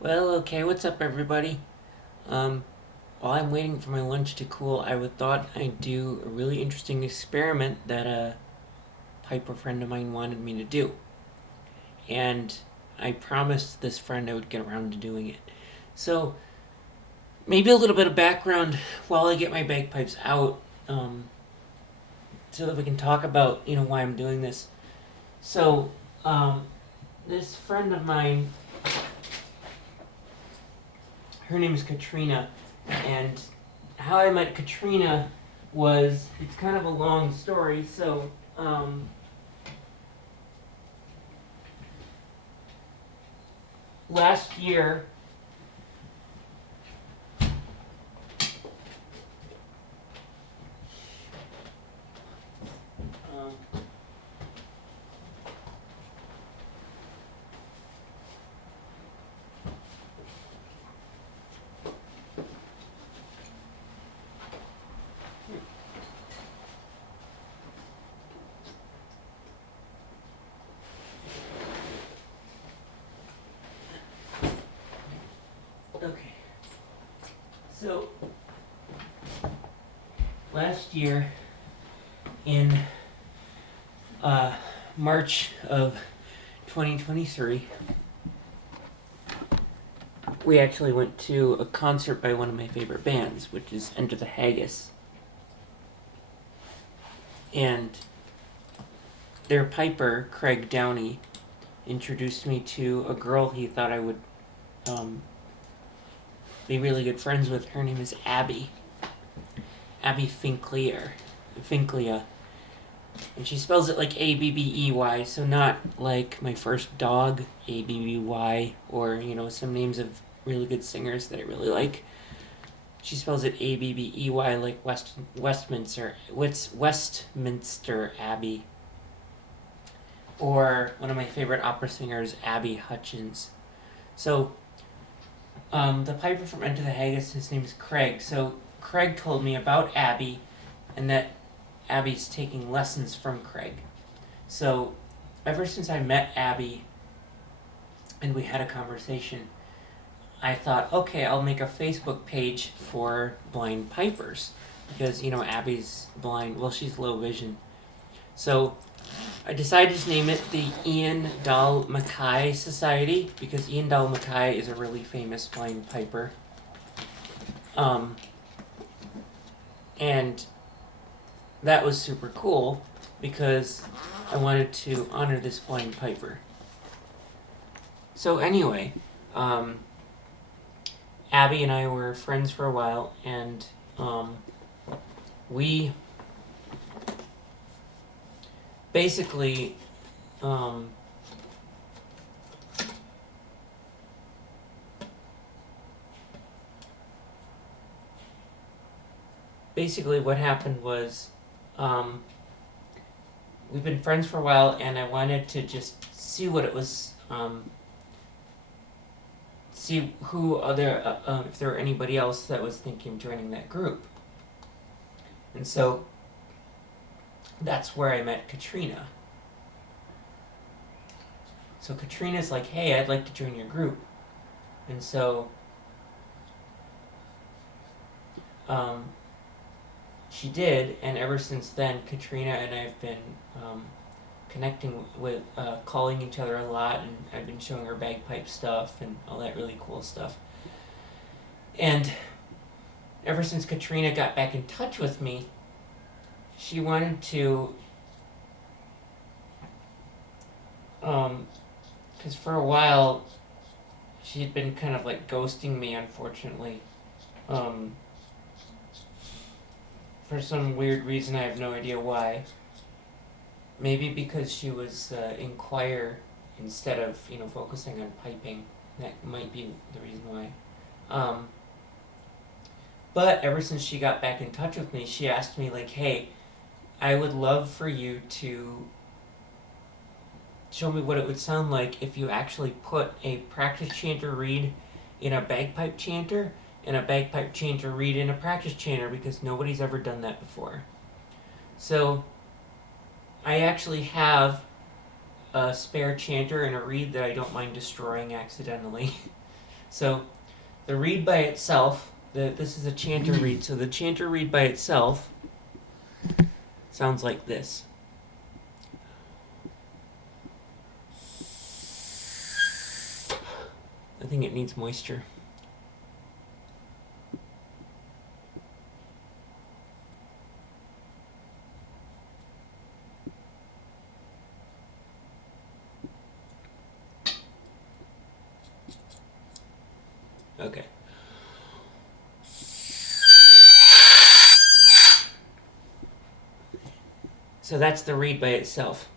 Well, okay, what's up, everybody? Um, while I'm waiting for my lunch to cool, I would thought I'd do a really interesting experiment that a piper friend of mine wanted me to do. And I promised this friend I would get around to doing it. So, maybe a little bit of background while I get my bagpipes out, um, so that we can talk about, why I'm doing this. So, um, this friend of mine, her name is Katrina, and how I met Katrina was it's kind of a long story. So last year, um, okay, so last year in uh, March of 2023, we actually went to a concert by one of my favorite bands, which is Enter the Haggis, and their piper Craig Downey introduced me to a girl he thought I would um, be really good friends with. Her name is Abby Finklia, and she spells it like Abbey, so not like my first dog, Abby, or some names of really good singers that I really like. She spells it Abbey like Westminster Abbey, or one of my favorite opera singers, Abby Hutchins. So the piper from Enter the Haggis, his name is Craig. So Craig told me about Abby, and that Abby's taking lessons from Craig. So ever since I met Abby and we had a conversation, I thought, okay, I'll make a Facebook page for blind pipers because Abby's blind. Well, she's low vision. So I decided to name it the Ian Dahl Mackay Society because Ian Dahl Mackay is a really famous blind piper. And that was super cool because I wanted to honor this blind piper. So anyway, Abby and I were friends for a while, and we basically what happened was we've been friends for a while, and I wanted to just see what it was. See who other if there were anybody else that was thinking of joining that group, and so that's where I met Katrina. So Katrina's like, "Hey, I'd like to join your group," and so she did, and ever since then, Katrina and I have been connecting with, calling each other a lot, and I've been showing her bagpipe stuff and all that really cool stuff. And ever since Katrina got back in touch with me, she wanted to, because for a while, she had been kind of like ghosting me, unfortunately. For some weird reason, I have no idea why. Maybe because she was in choir instead of focusing on piping. That might be the reason why. But ever since she got back in touch with me, she asked me like, "Hey, I would love for you to show me what it would sound like if you actually put a practice chanter reed in a bagpipe chanter and a bagpipe chanter reed in a practice chanter because nobody's ever done that before." So I actually have a spare chanter and a reed that I don't mind destroying accidentally. So the reed by itself, this is a chanter reed, so the chanter reed by itself sounds like this. I think it needs moisture. Okay. So that's the reed by itself.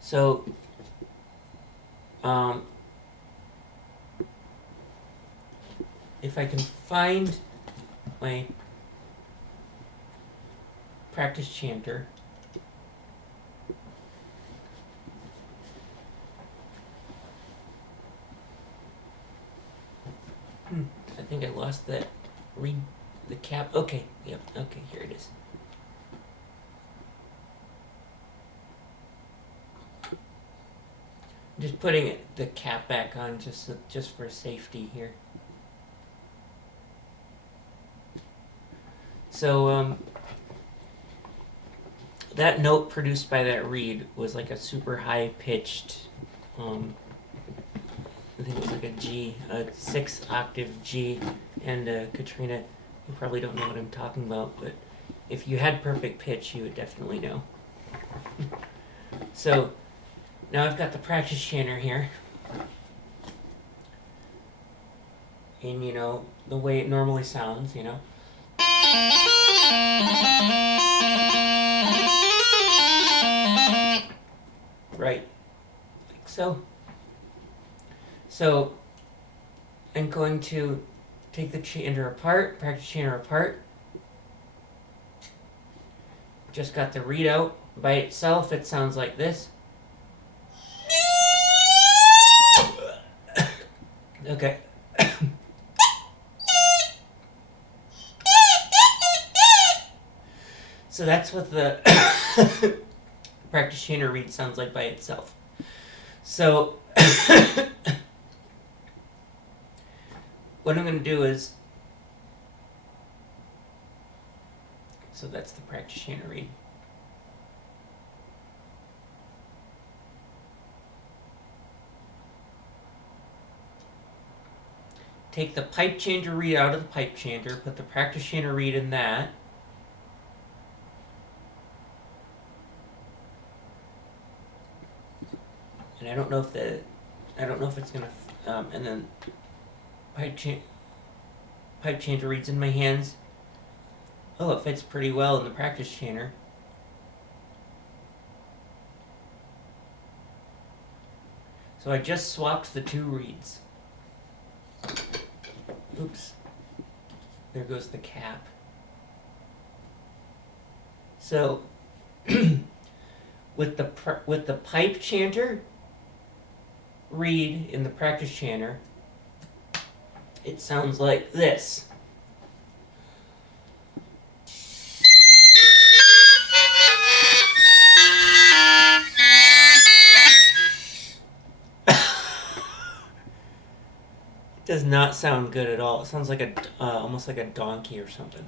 So, if I can find my practice chanter, I think I lost that reed, the cap. Okay, yep, okay, here it is. Just putting the cap back on just for safety here. So that note produced by that reed was like a super high pitched, I think it was like a G, a 6th octave G. And Katrina, you probably don't know what I'm talking about, but if you had perfect pitch, you would definitely know. So now I've got the practice chanter here. And you know, the way it normally sounds, you know. Right, like so. So I'm going to take the chanter apart, practice chanter apart. Just got the reed out. By itself, it sounds like this. Okay. So that's what the practice chanter reed sounds like by itself. So what I'm going to do is, so that's the practice chanter reed. Take the pipe chanter reed out of the pipe chanter, put the practice chanter reed in that. And I don't know if it's gonna, and then pipe chanter reeds in my hands. Oh, it fits pretty well in the practice chanter. So I just swapped the two reeds. Oops. There goes the cap. So with the pipe chanter reed in the practice chanter, it sounds like this. It does not sound good at all. It sounds like almost like a donkey or something.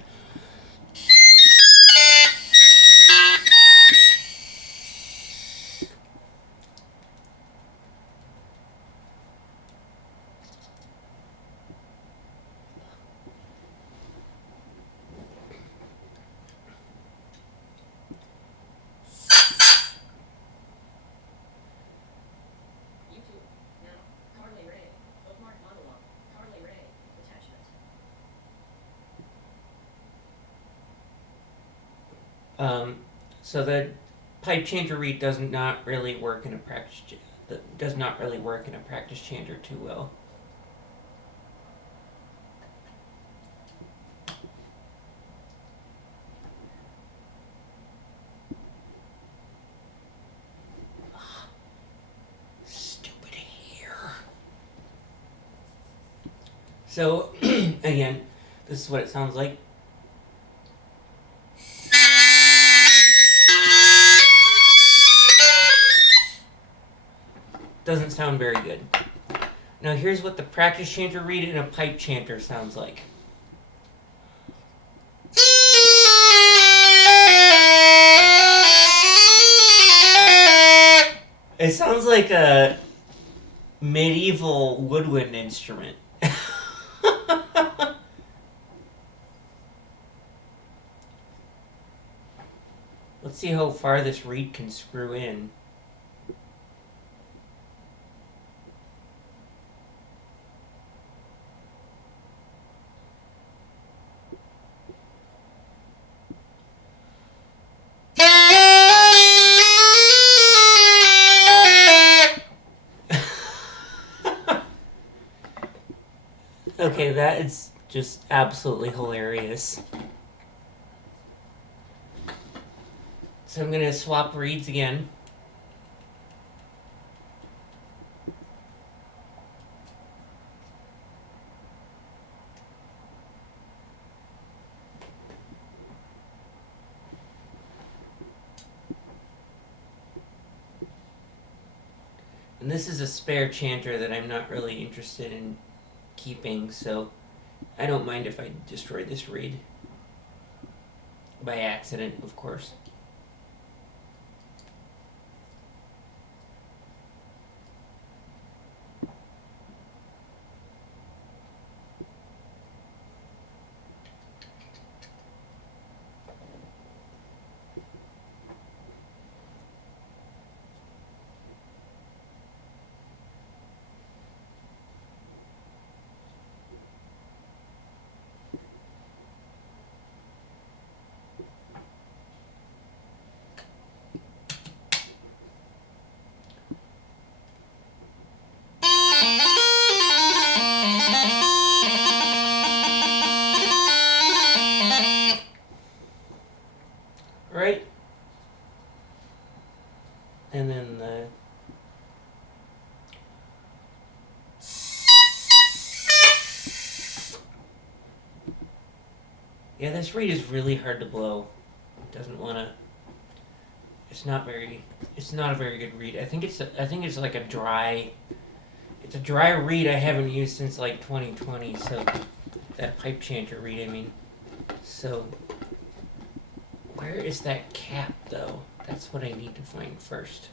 So the pipe chanter reed does not really work in a practice chanter too well. Stupid hair. So again, this is what it sounds like. Doesn't sound very good. Now here's what the practice chanter reed and a pipe chanter sounds like. It sounds like a medieval woodwind instrument. Let's see how far this reed can screw in. Okay, that is just absolutely hilarious. So I'm going to swap reeds again. And this is a spare chanter that I'm not really interested in keeping, so I don't mind if I destroy this reed. By accident, of course. Right? And then the... Yeah, this reed is really hard to blow. It doesn't want to... It's not a very good reed. I think it's like a dry... It's a dry reed I haven't used since like 2020, so... That pipe chanter reed, I mean. So... Where is that cap, though? That's what I need to find first.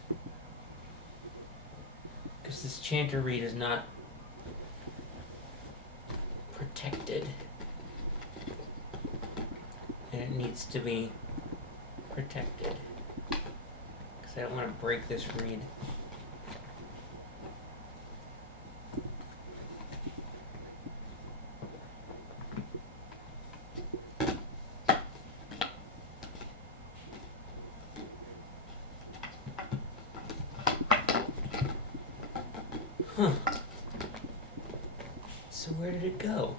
Because this chanter reed is not protected. And it needs to be protected. Because I don't want to break this reed. Huh. So where did it go?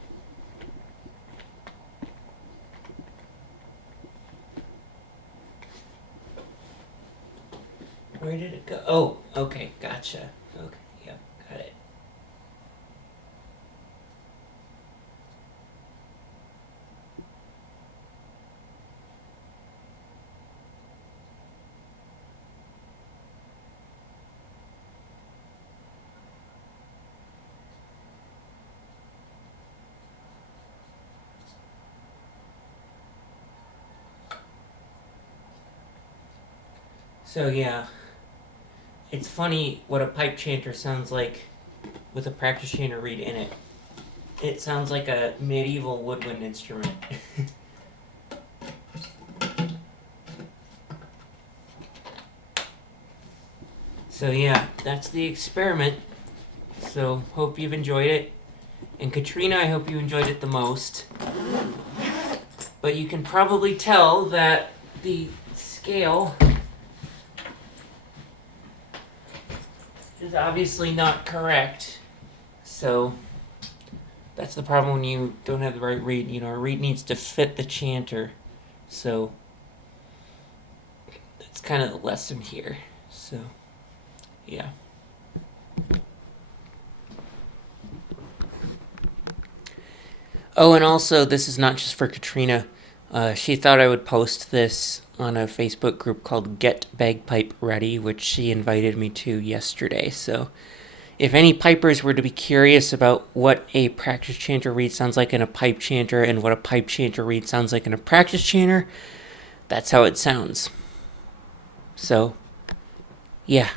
Where did it go? Oh, okay, gotcha. Okay, yep, got it. So yeah, it's funny what a pipe chanter sounds like with a practice chanter reed in it. It sounds like a medieval woodwind instrument. So yeah, that's the experiment. So hope you've enjoyed it. And Katrina, I hope you enjoyed it the most. But you can probably tell that the scale is obviously not correct. So that's the problem when you don't have the right reed. You know, a reed needs to fit the chanter. So that's kind of the lesson here. So yeah. Oh, and also, this is not just for Katrina. She thought I would post this on a Facebook group called Get Bagpipe Ready, which she invited me to yesterday. So if any pipers were to be curious about what a practice chanter reed sounds like in a pipe chanter and what a pipe chanter reed sounds like in a practice chanter, that's how it sounds. So, yeah.